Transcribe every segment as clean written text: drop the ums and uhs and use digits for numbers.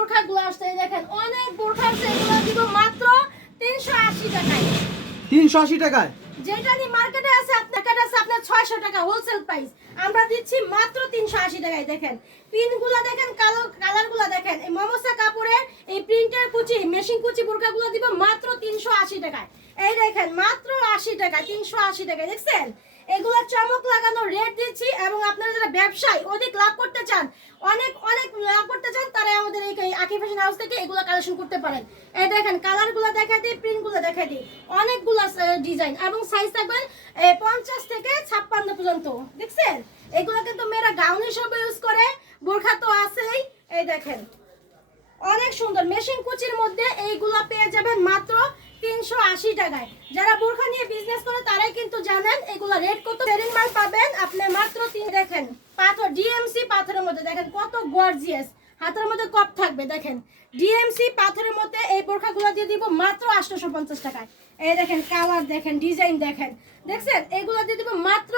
বোরখাগুলো আসছে দেখেন, অনেক বোরখা আছে, এগুলো দিব মাত্র 380 টাকায়। 380 টাকায়? যেটা নি মার্কেটে আছে আপনার কাছে আছে আপনার 600 টাকা হোলসেল প্রাইস, আমরা দিচ্ছি মাত্র 380 টাকায়। দেখেন পিনগুলো দেখেন, কালারগুলো দেখেন, এই মমসা কাপড়ের এই প্রিন্টার কুচি মেশিন কুচি বোরখাগুলো দিব মাত্র 380 টাকায়। এই দেখেন মাত্র 80 টাকা, 380 টাকায়। দেখছেন এগুলো চমক লাগানো রেট দিচ্ছি, এবং আপনারা যারা ব্যবসায়ী অধিক লাভ করতে চান, অনেক অনেক লাভ করতে চান, তারা আমাদের এই আকি ফ্যাশন হাউস থেকে এগুলো কালেকশন করতে পারেন। এই দেখেন কালারগুলো দেখাই দিই, প্রিন্টগুলো দেখাই দিই, অনেকগুলো ডিজাইন এবং সাইজ থাকবেন 50 থেকে 56 পর্যন্ত। দেখছেন এগুলো কিন্তু মেয়েরা গাউন হিসেবে ইউজ করে, বোরখা তো আছেই। এই দেখেন অনেক সুন্দর মেশিন কুচির মধ্যে এইগুলো পেয়ে যাবেন মাত্র 380 টাকায়। যারা বোরখা নিয়ে বিজনেস করে তারাই কিন্তু জানেন এগুলো রেট কত। সেলিং মাল পাবেন আপনি মাত্র 3। দেখেন পাথর ডিএমসি পাথরের মধ্যে দেখেন কত গর্জিয়াস, হাতের মধ্যে কপ থাকবে। দেখেন ডিএমসি পাথরের মধ্যে এই বোরখাগুলো দিয়ে দিব মাত্র 850 টাকায়। এই দেখেন কালার দেখেন, ডিজাইন দেখেন, দেখছেন এগুলো দিয়ে দিব মাত্র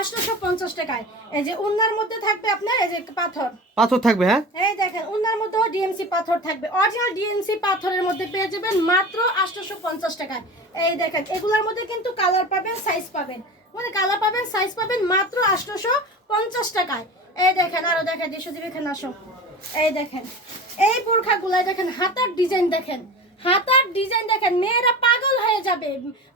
850 টাকায়। এই যে উন্নার মধ্যে থাকবে আপনার এই যে পাথর পাথর থাকবে। হ্যাঁ এই দেখেন উন্নার মধ্যে ডিএমসি পাথর থাকবে, অরিজিনাল ডিএমসি পাথরের মধ্যে পেয়ে যাবেন মাত্র 850 টাকায়। এই দেখেন এগুলোর মধ্যে কিন্তু কালার পাবেন, সাইজ পাবেন, মানে কালার পাবেন, সাইজ পাবেন মাত্র 850 টাকায়। এই দেখেন আরো দেখেন দেশজীবী এখানে আসো। এই দেখেন এই বোরখাগুলো দেখেন, হাতার ডিজাইন দেখেন, হাতার ডিজাইন দেখেন, মেয়েরা পাগল হয়ে যাবে,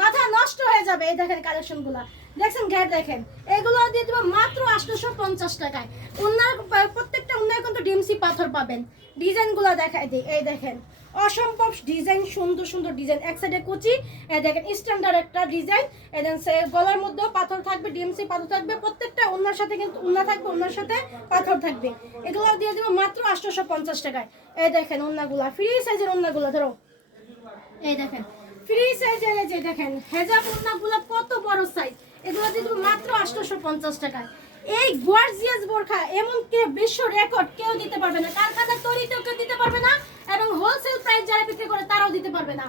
মাথা নষ্ট হয়ে যাবে। এই দেখেন কালেকশনগুলো দেখছেন, ঘের দেখেন, এগুলো দিয়ে দেবো মাত্র 850 টাকায়। উন্নার প্রত্যেকটা উন্নায় কিন্তু ডিএমসি পাথর পাবেন। ডিজাইনগুলো দেখাই দিই, এই দেখেন অসম্ভব ডিজাইন, সুন্দর সুন্দর ডিজাইন, এক সাইডে কুচি, এই দেখেন স্ট্যান্ডার্ড একটা ডিজাইন। এদেন গলার মধ্যেও পাথর থাকবে, ডিএমসি পাথর থাকবে, প্রত্যেকটা উন্নার সাথে কিন্তু উন্না থাকবে, উন্নার সাথে পাথর থাকবে। এগুলো দিয়ে দেবো মাত্র 850 টাকায়। এই দেখেন উন্নাগুলা, ফ্রি সাইজের উন্নাগুলা ধরো, এই দেখেন ফ্রি সাইজের, এই যে দেখেন হেজাব উন্নাগুলা কত বড় সাইজ, এগুলো দিয়ে দেবো মাত্র 850 টাকায়। এই গর্জিয়াস বোরখা এমন কে বিশ্ব রেকর্ড কেউ দিতে পারবে না, কারখানার তৈরিতেও কেউ দিতে পারবে না, এবং হোলসেল প্রাইস যারা বিক্রি করে তারাও দিতে পারবে না।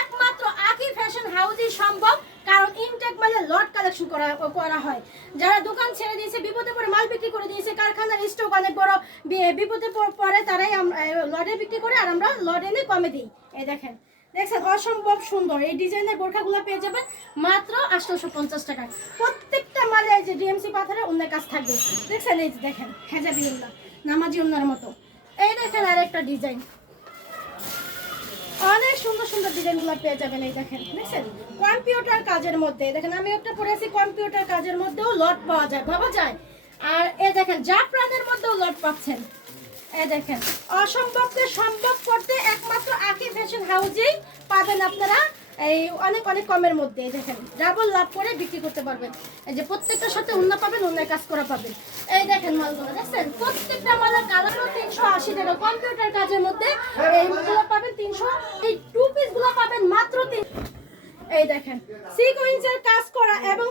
একমাত্র আকি ফ্যাশন হাউসই সম্ভব, কারণ ইনটেক মালে লট কালেকশন করা হয়। যারা দোকান ছেড়ে দিয়েছে, বিপদে পড়ে মাল বিক্রি করে দিয়েছে, কারখানার স্টক অনেক বড়, বিপদে পড়ে তারাই লটে বিক্রি করে, আর আমরা লট এনে কমে দিই। এই দেখেন দেখছেন অসম্ভব সুন্দর এই ডিজাইনের বোরখাগুলো পেয়ে যাবেন মাত্র 850 টাকায়। প্রত্যেকটা মালে এই যে ডিএমসি পাথরের অন্য কাজ থাকবে। দেখছেন এই যে দেখেন হেজাবি উন্না, নামাজি উন্নার মতো। এই দেখেন আরেকটা ডিজাইন, অনেক সুন্দর সুন্দর ডিজাইনগুলো পেয়ে যাবেন। এই দেখেন দেখছেন কম্পিউটার কাজের মধ্যে, দেখেন আমি একটা পরেছি কম্পিউটার কাজের মধ্যেও লট পাওয়া যায়, ভাবা যায়। আর এই দেখেন জাফরানের মধ্যেও লট পাচ্ছেন। এই দেখেন অসম্ভবকে সম্ভব করতে একমাত্র আকি ফ্যাশন হাউসেই পাবেন আপনারা, এই অনেক অনেক কমের মধ্যে। এই দেখেন ডাবল লাভ করে বিক্রি করতে পারবেন। এই যে প্রত্যেকটার সাথে উন্না পাবেন, উন্নায় কাজ করা পাবেন। এই দেখেন মালগুলো দেখছেন, প্রত্যেকটা মালের কালারও 380 টাকা। কম্পিউটার কাজের মধ্যে এইগুলো পাবেন 300, এই টু পিসগুলো পাবেন মাত্র 3। এই দেখেন সিকোয়েন্সের কাজ করা এবং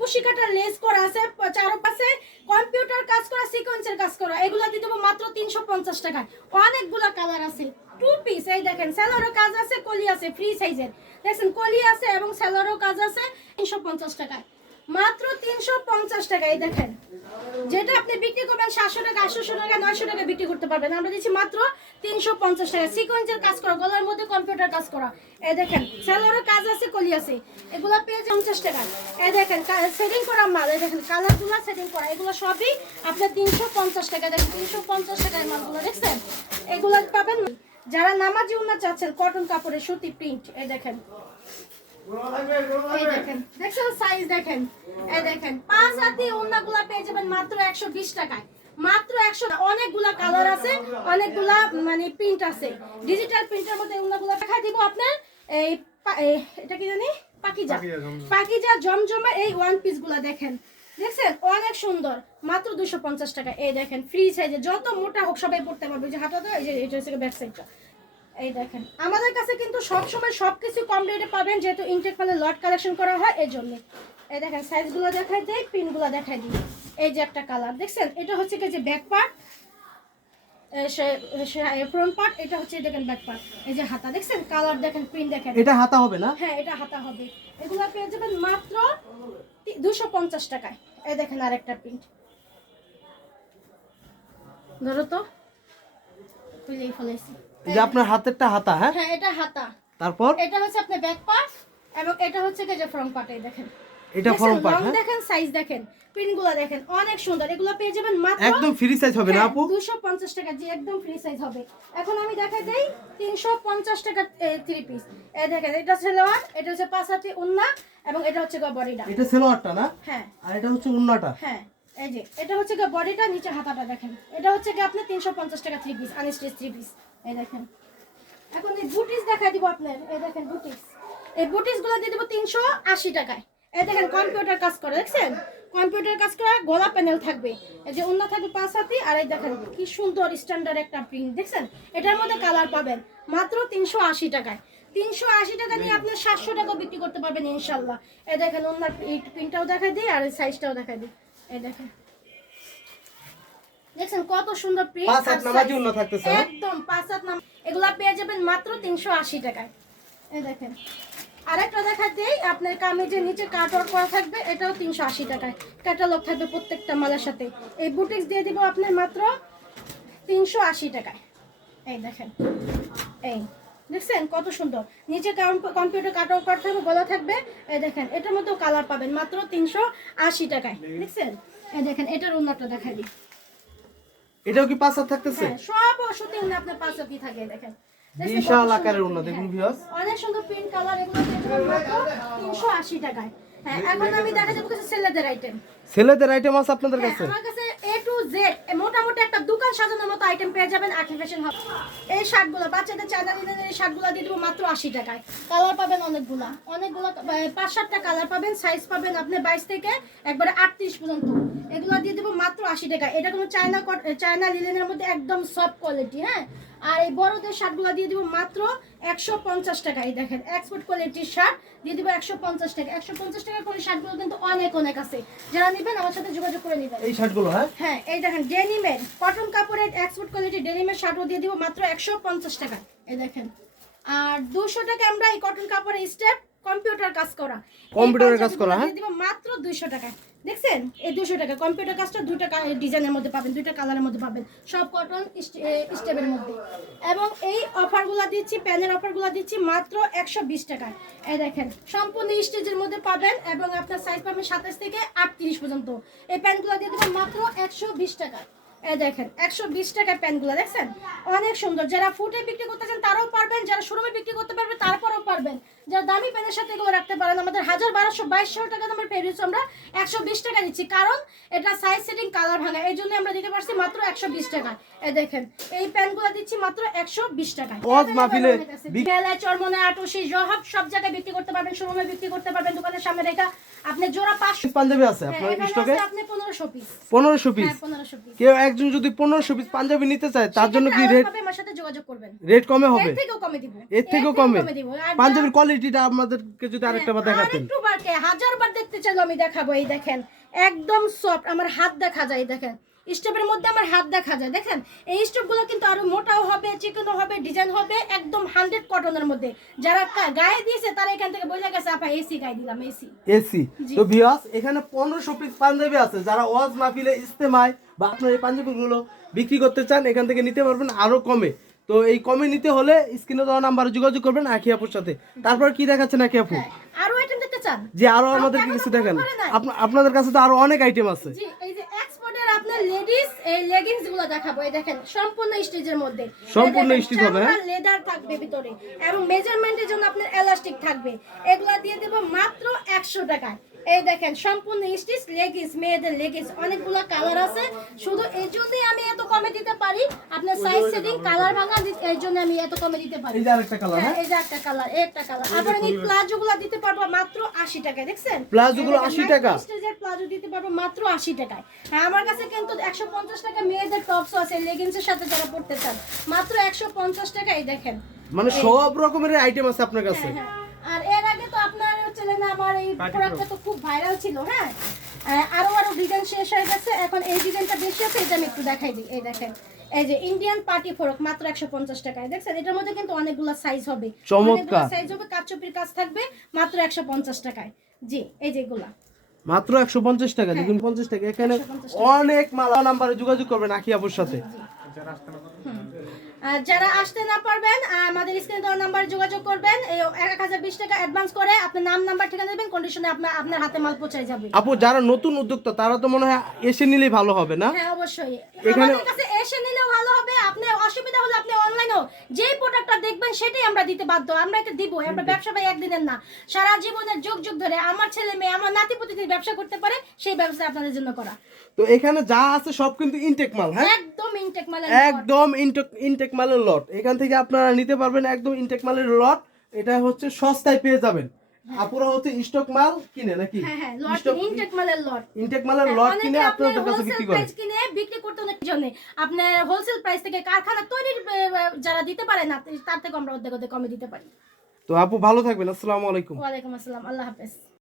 কুশি কাটার লেস করা আছে, চারপাশে কম্পিউটার কাজ করা, সিকোয়েন্সের কাজ করা, এগুলো দিয়ে দেবো মাত্র 350 টাকা। অনেকগুলো কালার আছে, টু পিস। এই দেখেন সেলারও কাজ আছে, কলি আছে, ফ্রি সাইজের দেখছেন কলি আছে এবং সেলারও কাজ আছে, 350 টাকায়, মাত্র 350 টাকা। এই দেখেন যেটা আপনি বিক্রি করবেন 700 টাকা, 800 টাকা, 900 টাকা বিক্রি করতে পারবেন, আমরা দিচ্ছি মাত্র 350 টাকা। সিকোয়েন্সের কাজ করা, গলার মধ্যে কম্পিউটার কাজ করা। এই দেখেন সেলারও কাজ আছে, কলি আছে, এগুলো পেয়ে 50 টাকা। এই দেখেন সেটিং করা মাল, এই দেখেন কালারগুলো সেটিং করা, এগুলো সবই আপনার 350 টাকা। দেখেন 350 টাকার মালগুলো দেখছেন, এগুলো পাবেন। যারা নামাজি উন্না চাচ্ছেন কটন কাপড়ের সুতি প্রিন্ট, এই দেখেন, এই দেখেন দেখছেন সাইজ দেখেন। এই দেখেন 5 হাতি ওন্নাগুলা পেয়ে যাবেন মাত্র 120 টাকায়, মাত্র 100। অনেকগুলা কালার আছে, অনেকগুলা মানে প্রিন্ট আছে, ডিজিটাল প্রিন্টের মধ্যে ওন্নাগুলা দেখাই দিব আপনার। এই এটা কি জানি পাকিজা জমজমা এই ওয়ান পিস গুলা দেখেন, দেখছেন অনেক সুন্দর, মাত্র 250 টাকা। এই দেখেন ফ্রি সাইজে, যত মোটা হোক সবাই পড়তে পারবে। যে হাতাটা এই যে এটা হচ্ছে ব্যাক সাইডটা। এই দেখেন আমাদের কাছে কিন্তু সব সময় সবকিছু কম রেটে পাবেন, যেহেতু ইনটেক মালে লট কালেকশন করা হয় এই জন্য। এই দেখেন সাইজগুলো দেখাই দেই, পিনগুলো দেখাই দিই। এই যে একটা কালার দেখছেন, এটা হচ্ছে কি যে ব্যাক পার্ট, ফ্রন্ট পার্ট, এটা হচ্ছে দেখেন ব্যাক পার্ট। এই যে হাতা দেখছেন, কালার দেখেন, প্রিন্ট দেখেন। এটা হাতা হবে না? হ্যাঁ এটা হাতা হবে। এগুলো পেয়ে যাবেন মাত্র 250 টাকায়। এই দেখেন আরেকটা প্রিন্ট, ধরো তো খুলেই ফেলেছি। এই যে আপনার হাতেরটা হাতা, হ্যাঁ? হ্যাঁ, এটা হাতা। তারপর এটা হচ্ছে আপনার ব্যাক পার্ট এবং এটা হচ্ছে কি যে ফ্রন্ট পার্ট। এই দেখেন, এটা ফ্রন্ট পার্ট, রং হ্যাঁ? দেখেন, সাইজ দেখেন, প্রিন্টগুলো দেখেন, অনেক সুন্দর। এগুলো পেয়ে যাবেন মাত্র একদম ফ্রি সাইজ হবে না আপু? 250 টাকা। জি, একদম ফ্রি সাইজ হবে। এখন আমি দেখাই দেই 350 টাকা 3 পিস। এই দেখেন, এটা সালোয়ার, এটা হচ্ছে পাঁচাতি ওন্না এবং এটা হচ্ছে বডিটা। এটা সালোয়ারটা না? হ্যাঁ, আর এটা হচ্ছে ওন্নাটা। হ্যাঁ, এই যে এটা হচ্ছে বডিটা, নিচে হাতাটা দেখেন। এটা হচ্ছে কি আপনি 350 টাকা 3 পিস, আনস্টিচ 3 পিস। এই দেখেন। এখন এই বুটিস দেখাই দিব আপনার। এই দেখেন বুটিস, এই বুটিসগুলো দিয়ে দেব 380 টাকায়। এই দেখেন কম্পিউটার কাজ করে, দেখছেন? কম্পিউটার কাজ করা গলা প্যানেল থাকবে। এই যে ওন্না থাকবে পাঁচ হাতি, আর এই দেখেন কি সুন্দর স্ট্যান্ডার্ড একটা প্রিন্ট, দেখছেন? এটার মধ্যে কালার পাবেন মাত্র 380 টাকায়। 380 টাকা নিয়ে আপনি 700 টাকা বিক্রি করতে পারবেন ইনশাল্লাহ। এই দেখেন ওন্নার এই প্রিন্টটাও দেখাই দিই আর এই সাইজটাও দেখাই দিই। এই দেখেন, দেখছেন কত সুন্দর প্রিন্ট। 5 হাত নামাজি ওন্না থাকতেছে, হ্যাঁ? একদম 5 হাত নাম। এগুলা পেয়ে যাবেন মাত্র 380 টাকায়। এই দেখেন, আরেকটা দেখা দেই আপনার কামিজের নিচে কাটওয়ার্ক করা থাকবে, এটাও 380 টাকায়। ক্যাটালগ থাকবে প্রত্যেকটা মালের সাথে। এই বুটিক্স দিয়ে দিব আপনার মাত্র 380 টাকায়। এই দেখেন, এই দেখছেন কত সুন্দর। নিচে কম্পিউটার কাটওয়ার্ক করা থাকবে, গলা থাকবে। এই দেখেন, এটার মধ্যেও কালার পাবেন মাত্র 380 টাকায়, দেখছেন? এই দেখেন, এটার উন্নতটা দেখাই দিই। এটাও কি 5 হাত থাকতেছে? হ্যাঁ, সব ওষুধে আপনার 5 হাতি থাকে। দেখেন, দেখছেন কত বিশাল সুন্দর আকারের print, ওন্না, দেখুন হ্যাঁ। ভিউয়ার্স। অনেক সুন্দর প্রিন্ট কালার। এগুলো পেয়ে যাবেন মাত্র 380 টাকায়। হ্যাঁ, এখন আমি দেখা যাবো কিছু ছেলেদের আইটেম। ছেলেদের আইটেম আছে আপনাদের কাছে? আমার কাছে A to Z মোটামুটি একটা দোকান সাজানোর মতো আইটেম পেয়ে যাবেন আখি ফ্যাশন হাউস। এই শার্টগুলো বাচ্চাদের চাঁদা দিনের এই শার্টগুলো দিয়ে দেবো মাত্র 80 টাকায়। কালার পাবেন অনেকগুলা, 5-7টা কালার পাবেন। সাইজ পাবেন আপনি 22 থেকে একবারে 38 পর্যন্ত। এগুলো দিয়ে দেবো মাত্র 80 টাকা। এটা কোনো চায়না লিলেনের মধ্যে একদম সফট কোয়ালিটি, হ্যাঁ। আর এই বড়দের শার্টগুলো দিয়ে দিব মাত্র 150 টাকা। এই দেখেন এক্সপোর্ট কোয়ালিটির শার্ট দিয়ে দিব 150 টাকা। 150 টাকা করে শার্টগুলো কিন্তু অনেক আছে। যারা নেবেন আমার সাথে যোগাযোগ করে নেবেন। এই শার্টগুলো, হ্যাঁ? হ্যাঁ, এই দেখেন ডেনিমের কটন কাপড়ের এক্সপোর্ট কোয়ালিটির ডেনিমের শার্টও দিয়ে দিব মাত্র 150 টাকা। এই দেখেন, আর 200 টাকা আমরা এই কটন কাপড়ের স্টেপ কম্পিউটার কাজ করা, কম্পিউটারের কাজ করা, হ্যাঁ? দিয়ে দিব মাত্র 200 টাকা। দেখছেন, এই 200 টাকা কম্পিউটার কাজটা দুইটা ডিজাইনের মধ্যে পাবেন, দুইটা কালারের মধ্যে পাবেন, সব কটন স্টেপের মধ্যে। এবং এই অফারগুলো দিচ্ছি, প্যানের অফারগুলো দিচ্ছি মাত্র 120 টাকায়। এই দেখেন সম্পূর্ণ স্টেজের মধ্যে পাবেন এবং আপনার সাইজ পাবেন 27 থেকে 38 পর্যন্ত। এই প্যান্টগুলো দিয়ে দেবেন মাত্র 120 টাকা। এই দেখেন 120 টাকার প্যান্টগুলো, দেখছেন অনেক সুন্দর। যারা ফুটে বিক্রি করতেছেন তারাও পারবেন, যারা শোরুমে বিক্রি করতে পারবে তারপরেও পারবেন। যারা দামি প্যানের সাথে এগুলো রাখতে পারেন, আমাদের 1200-2200 টাকা দামের প্যান্ট আমরা 120 টাকা দিচ্ছি, কারণ এটা সাইজ সেটিং কালার ভাঙা, এই জন্য আমরা দিতে পারছি মাত্র 120 টাকা। এই দেখেন এই প্যান্টগুলো দিচ্ছি মাত্র 120 টাকা। ওয়াজ মাহফিলে মেলায়, চরমনে, আটশি, জহাব সব জায়গায় বিক্রি করতে পারবেন, শোরুমে বিক্রি করতে পারবেন, দোকানের সামনে রেখা আপনি জোড়া 500 পাঞ্জাবি আছে হ্যাঁ, আপনার এখানে স্টকে? আছে আপনি 1500 পিস। 1500 পিস। হ্যাঁ, 1500 পিস। কেউ একজন যদি 1500 পিস পাঞ্জাবি নিতে চায় তার জন্য কি রেট? আমার সাথে যোগাযোগ করবেন, রেট কমে হবে? এর থেকেও কমে দিব, এর থেকেও কমে? দিব। আর পাঞ্জাবির কোয়ালিটিটা আমাদেরকে যদি আরেকটা বার দেখাতেন। আরেকটু বারকে 1000 বার দেখতে চাইলে আমি দেখাবো। এই দেখেন একদম সফট, আমার হাত দেখা যায়। দেখেন স্টেপের মধ্যে আমার হাত দেখা যায়। দেখেন এই স্টেপগুলো কিন্তু আরো মোটাও হবে, চিকনও হবে, ডিজাইন হবে, একদম 100 কটনের মধ্যে। যারা গায়ে দিয়েছে তারা এখান থেকে বলে গেছে আপা এসি গায়ে দিলাম, এসি। এসি। তো ভিউয়ার্স, এখানে 1500 পিস পাঞ্জাবি আছে। যারা ওয়াজ মাহফিলে, ইজতেমায় বা আপনার এই পাঞ্জাবিগুলো বিক্রি করতে চান এখান থেকে নিতে পারবেন আরো কমে। তো এই কমে নিতে হলে স্ক্রিনে দেওয়া নাম্বারে যোগাযোগ করবেন আখি আপুর সাথে। তারপর কি দেখাচ্ছেন আখি আপু? হ্যাঁ, আরো আইটেম দেখতে চান? যে আরো আমাদেরকে এখনো কিছু কোনো দেখান। করে নাই। আপনাদের কাছে তো আরো অনেক আইটেম আছে। জি, এই যে এক্সপোর্টের আপনার লেডিস এই লেগিংস গুলো দেখাবো। এই দেখেন সম্পূর্ণ স্টিচের মধ্যে, সম্পূর্ণ স্টিচ হবে, হ্যাঁ? লেদার থাকবে ভিতরে এবং মেজারমেন্টের জন্য আপনার এলাস্টিক থাকবে। এগুলা দিয়ে দেব মাত্র 100 টাকায়। এই দেখেন সম্পূর্ণ স্টিচ লেগিংস, মেয়েদের লেগিংস, অনেকগুলো কালার আছে। শুধু এই যদি আমি এত কমে দিতে পারি, আপনার সাইজ সেটিং কালার ভাঙা, এই জন্য আমি এত কমে দিতে পারি। এই যে আরেকটা কালার, হ্যাঁ, হ্যাঁ? এই যে একটা কালার, একটা কালার। আবার এই প্লাজোগুলো দিতে পারবো মাত্র 80 টাকায়, দেখছেন? প্লাজোগুলো 80 টাকা? স্টেজের প্লাজো দিতে পারবো মাত্র 80 টাকায়। হ্যাঁ, আমার কাছে কিন্তু 150 টাকা মেয়েদের টপসও আছে, লেগিংসের সাথে যারা পড়তে চান মাত্র 150 টাকা। এই দেখেন মানে সব রকমের আইটেম আছে আপনার কাছে। হ্যাঁ, হ্যাঁ। আর এর আগে তো আপনার চ্যানেলে আমার এই প্রোডাক্টটা তো খুব ভাইরাল ছিল, হ্যাঁ। আরো ডিজাইন শেষ হয়ে গেছে, এখন এই ডিজাইনটা বেশি আছে, এটা আমি একটু দেখাই দিই। এই দেখেন এই যে ইন্ডিয়ান পার্টি ফ্রক মাত্র 150 টাকায়, দেখছেন? এটার মধ্যে কিন্তু অনেকগুলো সাইজ হবে, চমৎকার সাইজ হবে, কাচচুপির কাজ থাকবে মাত্র 150 টাকায়। জি, এই যেগুলা মাত্র 150 টাকা। দেখুন 50 টাকা। এখানে 150 অনেক মাল। নাম্বারে যোগাযোগ করবেন আখি আপুর সাথে। যারা আসতে না পারবেন আমাদের স্ক্রিনে দেওয়া নাম্বারে যোগাযোগ করবেন। এই 1020 টাকা অ্যাডভান্স করে আপনার নাম নাম্বার ঠিকানা দেবেন, কন্ডিশনে আপনার হাতে মাল পৌঁছে যাবে। আপু যারা নতুন উদ্যোক্তা তারা তো মনে হয় এসে নিলেই ভালো হবে না? হ্যাঁ অবশ্যই, এখানে- আমাদের কাছে এসে নিলেও ভালো হবে। আপনার অসুবিধা হলে আপনি অনলাইনেও যেই প্রোডাক্টটা দেখবেন সেটাই আমরা দিতে বাধ্য। আমরা এটা দিব, আমরা ব্যবসা ভাই একদিনের না, সারা জীবনের যুগ যুগ ধরে আমার ছেলে মেয়ে আমার নাতি পুতিদের ব্যবসা করতে পারে, সেই ব্যবস্থা আপনাদের জন্য করা। তো এখানে যা আছে সব কিন্তু ইনটেক মাল, হ্যাঁ একদম ইনটেক মাল, একদম ইনটেক মালের লট। এখান থেকে আপনারা নিতে পারবেন একদম ইনটেক মালের লট। এটা হচ্ছে সস্তায় পেয়ে যাবেন। আপুরা হচ্ছে স্টক মাল কিনে নাকি? হ্যাঁ হ্যাঁ, লট ইনটেক মালের লট, ইনটেক মালের লট কিনে অনেকে আপনাদের কাছে বিক্রি করে। প্রাইস কিনে বিক্রি করতে অনেক জন্য আপনার হোলসেল প্রাইস থেকে কারখানা তৈরির যারা দিতে পারে না তার থেকে আমরা অর্ধেক কমে দিতে পারি। তো আপু ভালো থাকবেন, আসসালামু আলাইকুম। ওয়ালাইকুম আসসালাম, আল্লাহ হাফেজ।